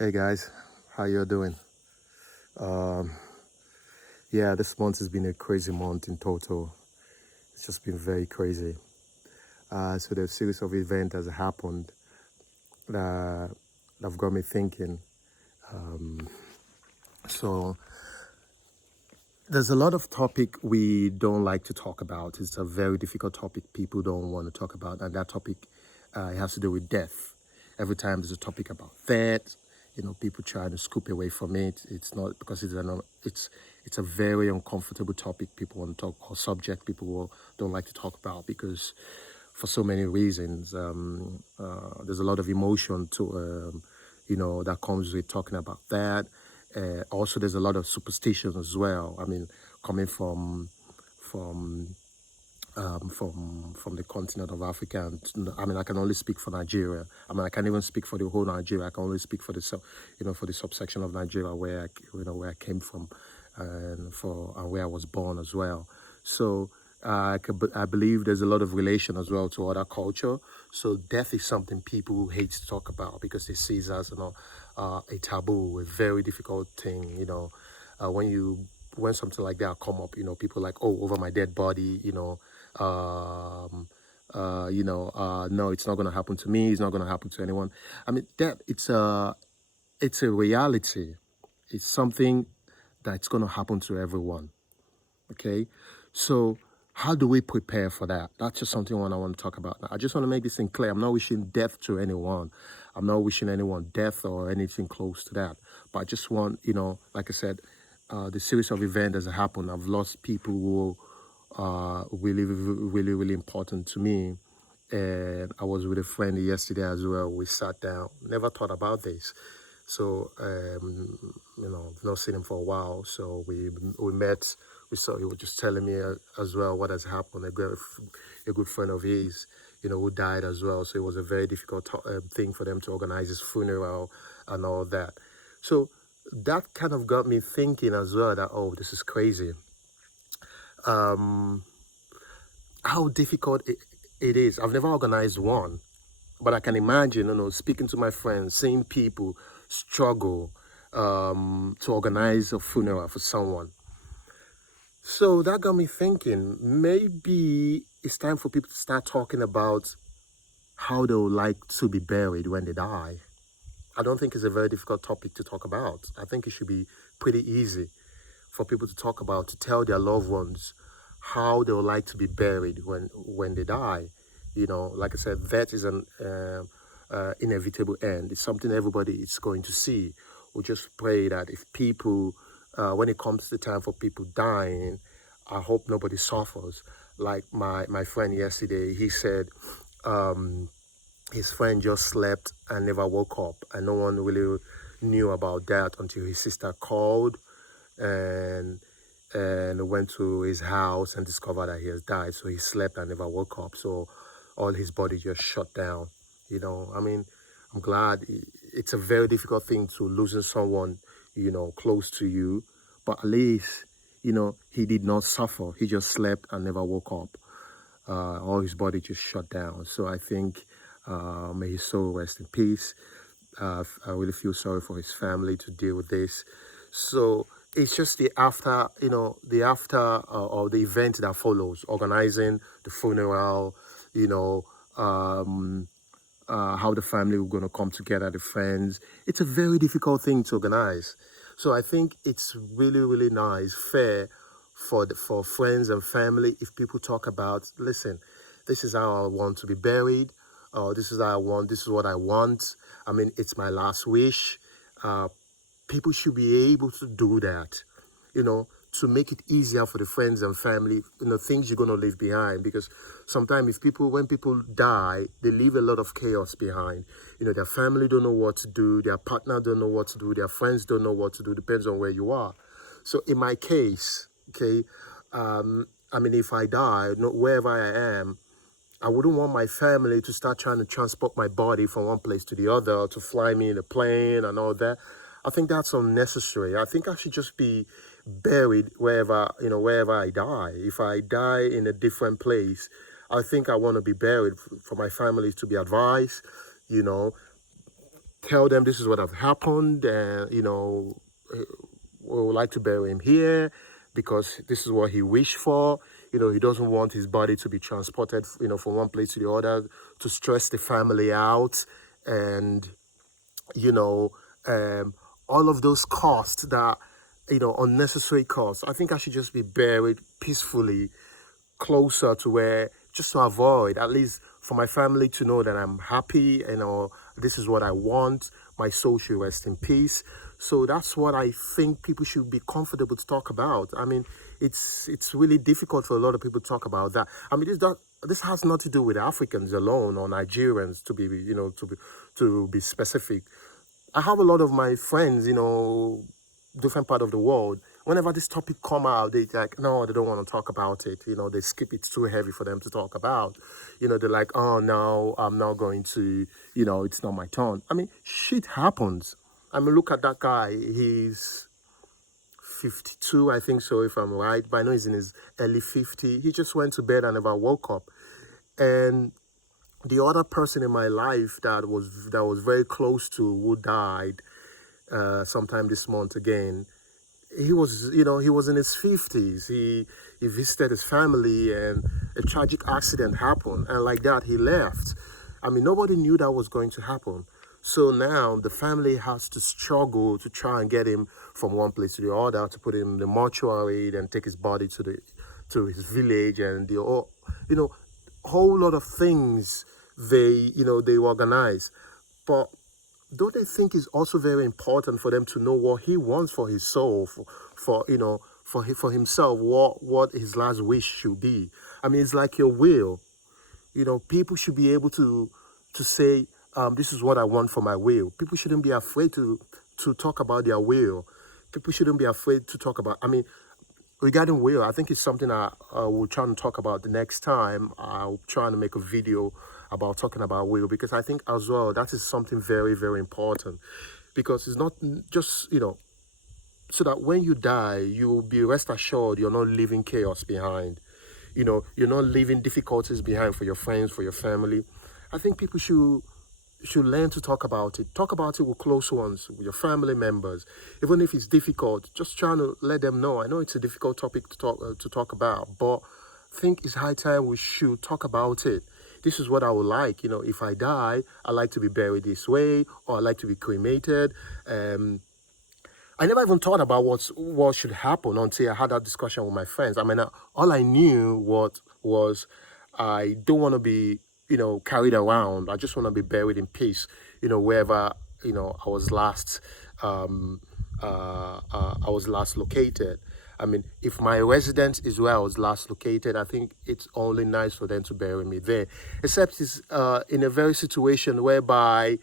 Hey guys, how you doing? Um, yeah, this month has been a crazy month in total. It's just been very crazy. So there's a series of events has happened that have got me thinking. So there's a lot of topic we don't like to talk about. It's a very difficult topic people don't want to talk about, and that topic it has to do with death. Every time there's a topic about that, people try to scoop away from it. It's not because it's a very uncomfortable topic people want to talk or subject don't like to talk about because for so many reasons. There's a lot of emotion that comes with talking about that. Also, there's a lot of superstition as well. I mean, coming from from the continent of Africa, and I mean, I can only speak for Nigeria. I mean, I can't even speak for the whole Nigeria. I can only speak for for the subsection of Nigeria where I came from, and where I was born as well. So I believe there's a lot of relation as well to other culture. So death is something people hate to talk about because they see it as a taboo, a very difficult thing. When something like that come up, people like, oh, over my dead body, no, it's not going to happen to me. It's not going to happen to anyone. I mean, that it's a reality. It's something that's going to happen to everyone. Okay, so how do we prepare for that? That's just something I want to talk about. Now, I just want to make this thing clear. I'm not wishing death to anyone. I'm not wishing anyone death or anything close to that. But I just want, like I said, the series of events has happened. I've lost people who really, really, really important to me. And I was with a friend yesterday as well. We sat down. Never thought about this. So, not seen him for a while. So we met. We saw he was just telling me as well what has happened. A good friend of his, who died as well. So it was a very difficult thing for them to organize his funeral and all that. So that kind of got me thinking as well that, oh, this is crazy. How difficult it is. I've never organized one, but I can imagine, speaking to my friends, seeing people struggle to organize a funeral for someone. So that got me thinking, maybe it's time for people to start talking about how they would like to be buried when they die. I don't think it's a very difficult topic to talk about. I think it should be pretty easy for people to talk about, to tell their loved ones how they would like to be buried when they die. Like I said, that is an inevitable end. It's something everybody is going to see. We just pray that if people, when it comes to the time for people dying, I hope nobody suffers. Like my friend yesterday, he said his friend just slept and never woke up, and no one really knew about that until his sister called and went to his house and discovered that he has died. So he slept and never woke up. So all his body just shut down. I mean, I'm glad. It's a very difficult thing to losing someone, close to you, but at least, he did not suffer. He just slept and never woke up. All his body just shut down. So I think may his soul rest in peace. I really feel sorry for his family to deal with this. So it's just the after or the event that follows, organizing the funeral, you know, how the family were going to come together, the friends. It's a very difficult thing to organize. So I think it's really, really nice, fair for friends and family if people talk about, listen, this is how I want to be buried, or this is how I want, this is what I want. I mean, it's my last wish. Uh, People should be able to do that, you know, to make it easier for the friends and family, things you're going to leave behind. Because sometimes when people die, they leave a lot of chaos behind. Their family don't know what to do, their partner don't know what to do, their friends don't know what to do, depends on where you are. So in my case, okay, I mean, if I die, wherever I am, I wouldn't want my family to start trying to transport my body from one place to the other, to fly me in a plane and all that. I think that's unnecessary. I think I should just be buried wherever I die. If I die in a different place, I think I want to be buried for my family to be advised, you know, tell them this is what have happened, and we would like to bury him here because this is what he wished for. He doesn't want his body to be transported, from one place to the other to stress the family out, and you know, all of those costs that, unnecessary costs. I think I should just be buried peacefully closer to where, just to avoid, at least for my family to know that I'm happy, this is what I want. My soul should rest in peace. So that's what I think people should be comfortable to talk about. I mean, it's really difficult for a lot of people to talk about that. I mean, this has not to do with Africans alone or Nigerians, to be specific. I have a lot of my friends, different part of the world. Whenever this topic come out, they like, no, they don't want to talk about it. They skip it. It's too heavy for them to talk about. They're like, oh no, I'm not going to. It's not my turn. I mean, shit happens. I mean, look at that guy. He's 52, I think so, if I'm right. But I know he's in his early 50. He just went to bed and never woke up. And the other person in my life that was very close to who died sometime this month again, he was in his 50s. He visited his family, and a tragic accident happened, and like that he left. I mean, nobody knew that was going to happen. So now the family has to struggle to try and get him from one place to the other, to put him in the mortuary, then take his body to his village, and whole lot of things they organize. But don't they think it's also very important for them to know what he wants for his soul, for himself, what his last wish should be? I mean, it's like your will. People should be able to say, this is what I want for my will. People shouldn't be afraid to talk about their will. People shouldn't be afraid to talk about. I mean, regarding will, I think it's something I will try to talk about the next time. I'll try to make a video about talking about will, because I think as well that is something very, very important, because it's not just, so that when you die, you'll be rest assured you're not leaving chaos behind. You're not leaving difficulties behind for your friends, for your family. I think people should learn to talk about it. Talk about it with close ones, with your family members. Even if it's difficult, just trying to let them know. I know it's a difficult topic to talk about, but I think it's high time we should talk about it. This is what I would like. If I die, I like to be buried this way, or I like to be cremated. I never even thought about what should happen until I had that discussion with my friends. I mean, all I knew was I don't want to be, carried around. I just want to be buried in peace, wherever, I was last located. I mean, if my residence is where I was last located, I think it's only nice for them to bury me there. Except it's in a very situation whereby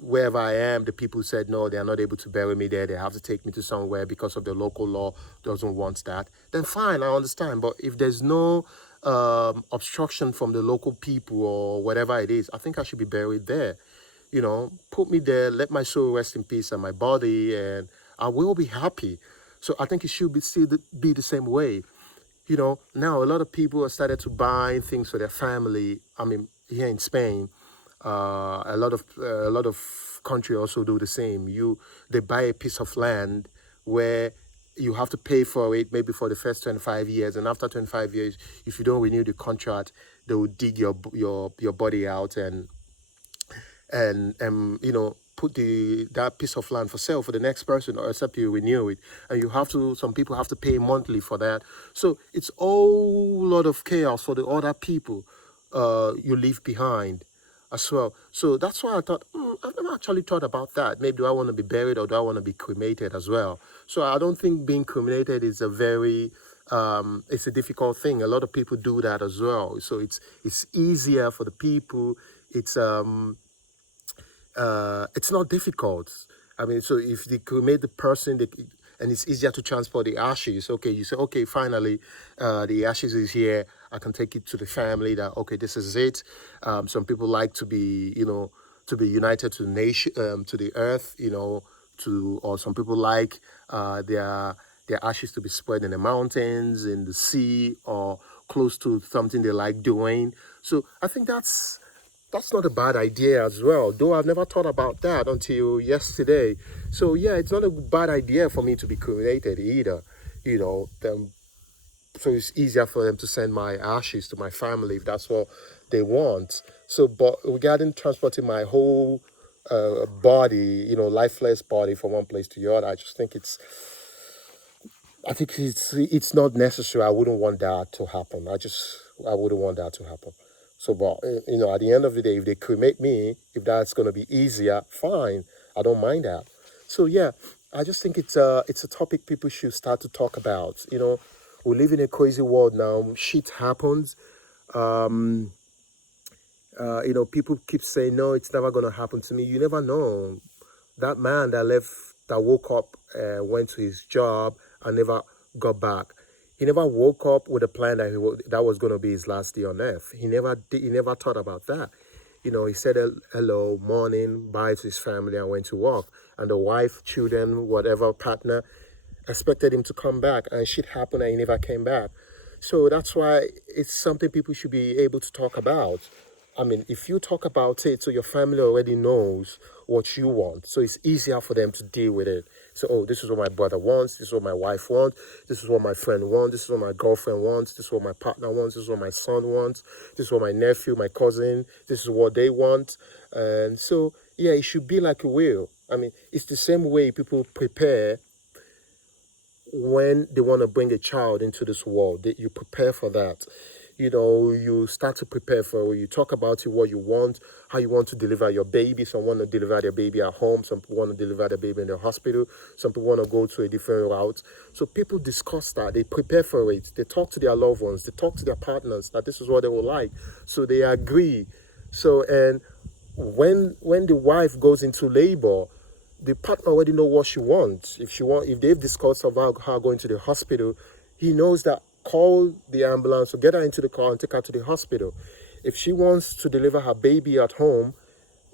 wherever I am, the people said no, they are not able to bury me there. They have to take me to somewhere because of the local law doesn't want that. Then fine, I understand. But if there's no obstruction from the local people or whatever it is, I think I should be buried there. Put me there, let my soul rest in peace and my body, and I will be happy. So I think it should be the same way. Now a lot of people have started to buy things for their family. I mean, here in Spain, a lot of country also do the same. They buy a piece of land where you have to pay for it, maybe for the first 25 years, and after 25 years, if you don't renew the contract, they will dig your body out and put that piece of land for sale for the next person, or except you renew it, and some people have to pay monthly for that. So it's all lot of chaos for the other people you leave behind as well. So that's why I thought, I've never actually thought about that. Maybe do I want to be buried, or do I want to be cremated as well? So I don't think being cremated is a very it's a difficult thing. A lot of people do that as well. So it's easier for the people. It's not difficult. I mean, so if they cremate the person, and it's easier to transport the ashes. Okay, you say, okay, finally, the ashes is here. I can take it to the family. That okay, this is it. Some people like to be, to be united to the nation, to the earth, or some people like their ashes to be spread in the mountains, in the sea, or close to something they like doing. So I think that's that's not a bad idea as well. Though I've never thought about that until yesterday. So yeah, it's not a bad idea for me to be cremated either. You know, so it's easier for them to send my ashes to my family if that's what they want. So, but regarding transporting my whole body, lifeless body from one place to the other, I think it's not necessary. I wouldn't want that to happen. I wouldn't want that to happen. So, but at the end of the day, if they cremate me, if that's gonna be easier, fine. I don't mind that. So yeah, I just think it's a topic people should start to talk about. We live in a crazy world now. Shit happens. People keep saying no, it's never gonna happen to me. You never know. That man that woke up, went to his job and never got back. He never woke up with a plan that was going to be his last day on earth. He never thought about that. He said hello, morning, bye to his family and went to work. And the wife, children, whatever partner expected him to come back, and shit happened and he never came back. So that's why it's something people should be able to talk about. I mean, if you talk about it, so your family already knows what you want, so it's easier for them to deal with it. So, oh, this is what my brother wants, this is what my wife wants, this is what my friend wants, this is what my girlfriend wants, this is what my partner wants, this is what my son wants, this is what my nephew, my cousin, this is what they want. And so, yeah, it should be like a will. I mean, it's the same way people prepare when they want to bring a child into this world. You prepare for that. You start to prepare for it. You talk about it, what you want, how you want to deliver your baby. Some want to deliver their baby at home. Some people want to deliver their baby in the hospital. Some people want to go to a different route. So people discuss that. They prepare for it. They talk to their loved ones. They talk to their partners that this is what they would like. So they agree. So, and when the wife goes into labor, the partner already know what she wants. If they've discussed about her going to the hospital, he knows that call the ambulance or get her into the car and take her to the hospital. If she wants to deliver her baby at home,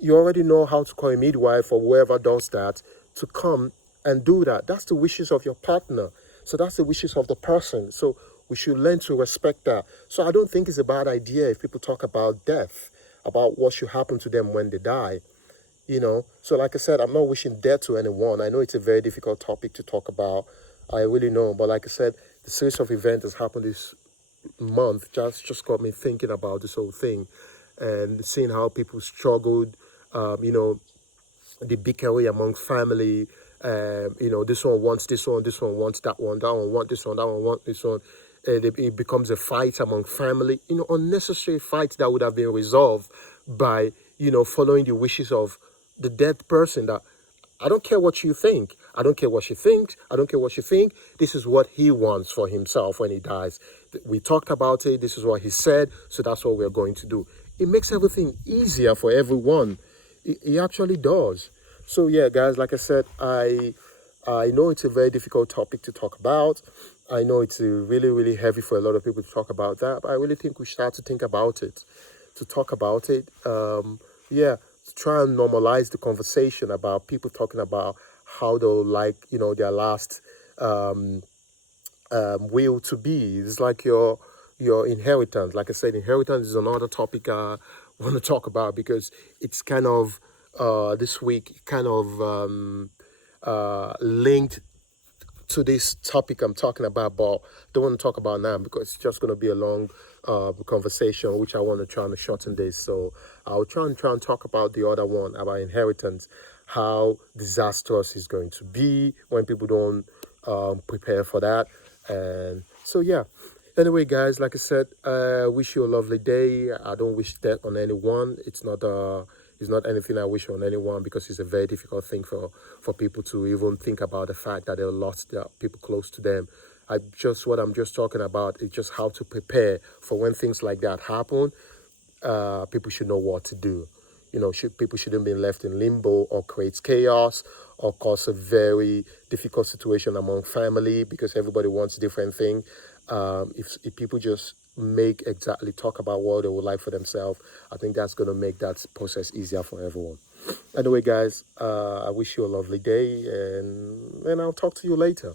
you already know how to call a midwife or whoever does that to come and do that. That's the wishes of your partner. So that's the wishes of the person. So we should learn to respect that. So I don't think it's a bad idea if people talk about death, about what should happen to them when they die. So like I said, I'm not wishing death to anyone. I know it's a very difficult topic to talk about. I really know. But like I said, the series of events has happened this month just got me thinking about this whole thing and seeing how people struggled, the bickery among family. This one wants this one wants that one wants this one, that one wants this one. And it becomes a fight among family, unnecessary fight that would have been resolved by, following the wishes of the dead person. That I don't care what you think. I don't care what she thinks. I don't care what you think. This is what he wants for himself when he dies. We talked about it. This is what he said. So that's what we're going to do. It makes everything easier for everyone. It actually does. So yeah, guys, like I said, I know it's a very difficult topic to talk about. I know it's really, really heavy for a lot of people to talk about that. But I really think we start to think about it, to talk about it. To try and normalize the conversation about people talking about how they'll like, their last will to be. It's like your inheritance. Like I said, inheritance is another topic I want to talk about because it's kind of this week kind of linked to this topic I'm talking about, but don't want to talk about now because it's just going to be a long conversation, which I want to try and shorten this. So I'll try and talk about the other one, about inheritance, how disastrous it's going to be when people don't prepare for that. And so, yeah. Anyway, guys, like I said, I wish you a lovely day. I don't wish death on anyone. It's not anything I wish on anyone because it's a very difficult thing for people to even think about the fact that they lost their people close to them. What I'm just talking about is just how to prepare for when things like that happen. People should know what to do. People shouldn't be left in limbo or create chaos or cause a very difficult situation among family because everybody wants a different thing. If people just talk about what they would like for themselves, I think that's going to make that process easier for everyone. Anyway, guys, I wish you a lovely day and I'll talk to you later.